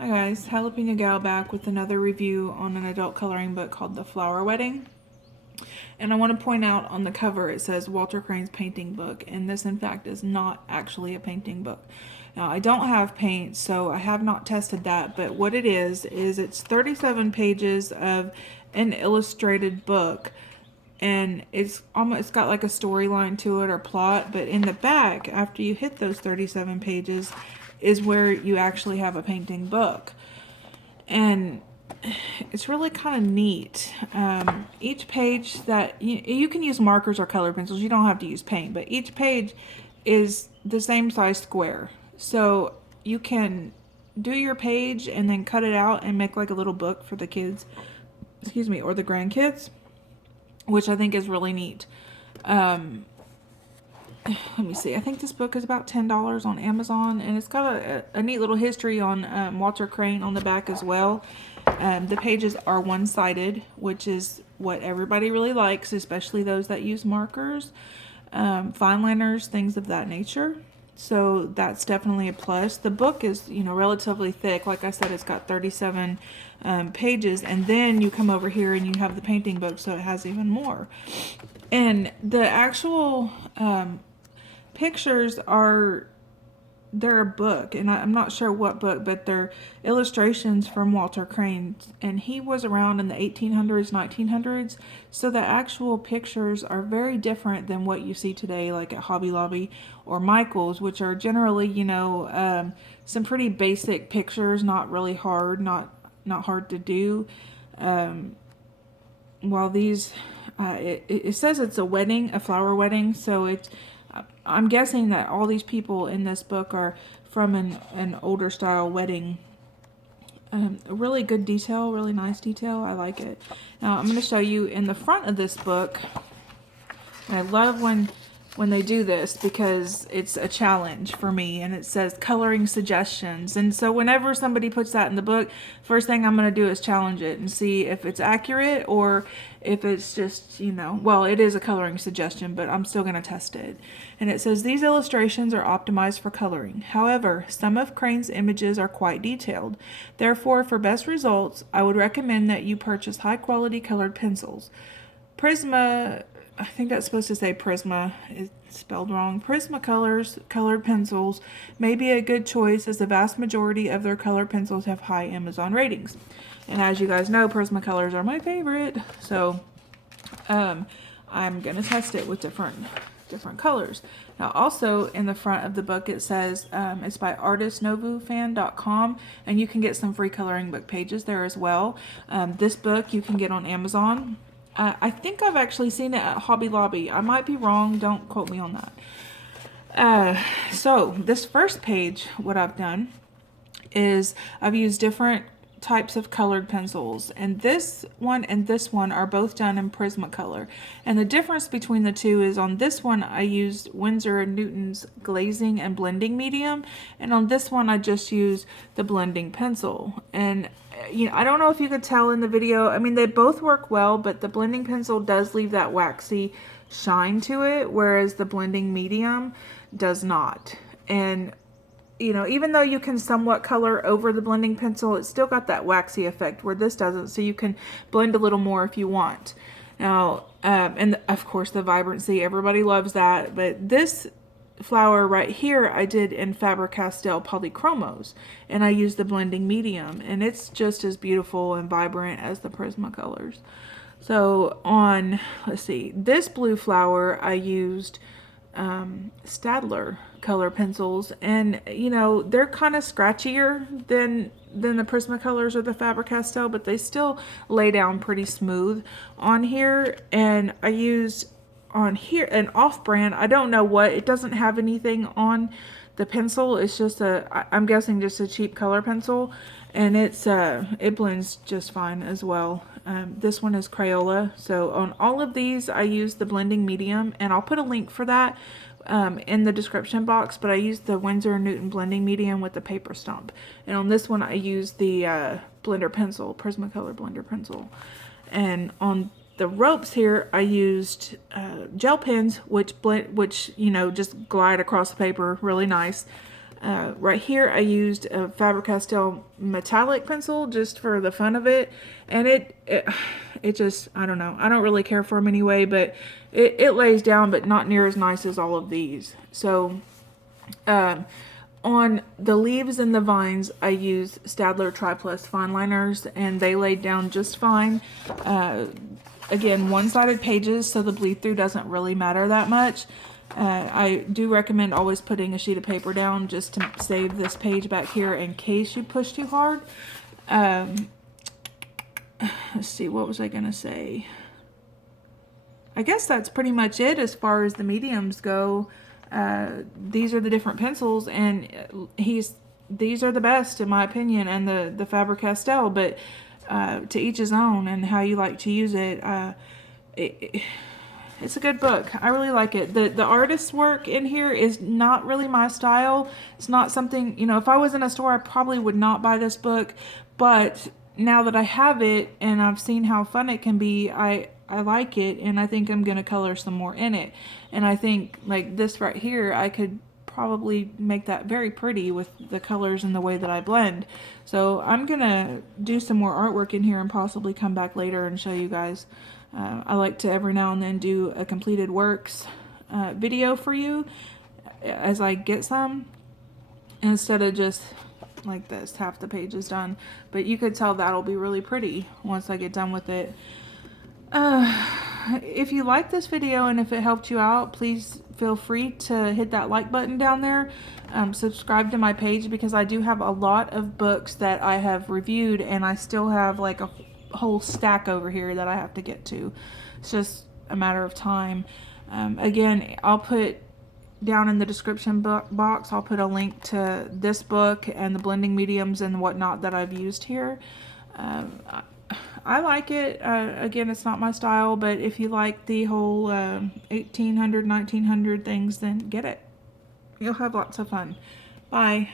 Hi guys, Jalapeno Gal back with another review on an adult coloring book called The Flower Wedding. And I want to point out on the cover it says Walter Crane's painting book, and this in fact is not actually a painting book. Now I don't have paint, so I have not tested that, but what it is it's 37 pages of an illustrated book, and it's got like a storyline to it or plot, but in the back after you hit those 37 pages is where you actually have a painting book. And it's really kind of neat. Each page that you can use markers or colored pencils, you don't have to use paint, but each page is the same size square. So you can do your page and then cut it out and make like a little book for the kids, excuse me, or the grandkids, which I think is really neat. Let me see. I think this book is about $10 on Amazon, and it's got a neat little history on Walter Crane on the back as well. The pages are one-sided, which is what everybody really likes, especially those that use markers, fine liners, things of that nature. So that's definitely a plus. The book is, relatively thick. Like I said, it's got 37 pages, and then you come over here and you have the painting book, so it has even more. And the actual pictures they're a book, and I'm not sure what book, but they're illustrations from Walter Crane, and he was around in the 1800s, 1900s, so the actual pictures are very different than what you see today, like at Hobby Lobby or Michael's, which are generally, some pretty basic pictures, not really hard, not hard to do. While these, it says it's a flower wedding, so I'm guessing that all these people in this book are from an older style wedding. A really good detail, really nice detail. I like it. Now I'm going to show you in the front of this book. And I love when they do this because it's a challenge for me, and it says coloring suggestions. And so whenever somebody puts that in the book, first thing I'm going to do is challenge it and see if it's accurate or if it's just, well, it is a coloring suggestion, but I'm still going to test it. And it says these illustrations are optimized for coloring. However, some of Crane's images are quite detailed. Therefore, for best results, I would recommend that you purchase high quality colored pencils. Prisma, I think that's supposed to say Prisma. It's spelled wrong. Prismacolor's colored pencils may be a good choice as the vast majority of their colored pencils have high Amazon ratings. And as you guys know, Prismacolors are my favorite. So I'm going to test it with different colors. Now also in the front of the book it says it's by artistnovufan.com, and you can get some free coloring book pages there as well. This book you can get on Amazon. I think I've actually seen it at Hobby Lobby. I might be wrong. Don't quote me on that. So this first page, what I've done is I've used different types of colored pencils, and this one are both done in Prismacolor. And the difference between the two is on this one I used Winsor & Newton's glazing and blending medium, and on this one I just used the blending pencil. And I don't know if you could tell in the video, I mean they both work well, but the blending pencil does leave that waxy shine to it, whereas the blending medium does not. And even though you can somewhat color over the blending pencil, it's still got that waxy effect where this doesn't, so you can blend a little more if you want. Now, and of course the vibrancy, everybody loves that, but this flower right here I did in Faber-Castell Polychromos, and I used the blending medium, and it's just as beautiful and vibrant as the Prismacolors. So on, let's see, this blue flower I used Staedtler color pencils, and they're kind of scratchier than the Prismacolors or the Faber-Castell, but they still lay down pretty smooth on here. And I used on here an off-brand, I don't know what, it doesn't have anything on the pencil, it's just I'm guessing just a cheap color pencil, and it blends just fine as well. This one is Crayola. So on all of these I use the blending medium, and I'll put a link for that in the description box, but I used the Winsor & Newton blending medium with the paper stump. And on this one I used the blender pencil, Prismacolor blender pencil. And on the ropes here I used gel pens, which just glide across the paper really nice. Right here I used a Faber-Castell metallic pencil just for the fun of it, and it just, I don't know, I don't really care for them anyway, but it lays down, but not near as nice as all of these. So on the leaves and the vines, I use Staedtler Triplus fine liners, and they laid down just fine. Again, one-sided pages, so the bleed through doesn't really matter that much. I do recommend always putting a sheet of paper down just to save this page back here in case you push too hard. Let's see, what was I going to say? I guess that's pretty much it as far as the mediums go. These are the different pencils, and these are the best in my opinion, and the Faber-Castell, but to each his own and how you like to use it. It's a good book. I really like it. The artist's work in here is not really my style. It's not something, you know, if I was in a store, I probably would not buy this book. But now that I have it and I've seen how fun it can be, I like it, and I think I'm going to color some more in it. And I think, like this right here, I could probably make that very pretty with the colors and the way that I blend. So I'm going to do some more artwork in here and possibly come back later and show you guys. I like to every now and then do a completed works video for you as I get some, instead of just like this, half the page is done. But you could tell that'll be really pretty once I get done with it. If you like this video and if it helped you out, please feel free to hit that like button down there. Subscribe to my page, because I do have a lot of books that I have reviewed, and I still have like a whole stack over here that I have to get to. It's just a matter of time. Again, I'll put down in the description box, I'll put a link to this book and the blending mediums and whatnot that I've used here. I like it. Again, it's not my style, but if you like the whole 1800, 1900 things, then get it. You'll have lots of fun. Bye.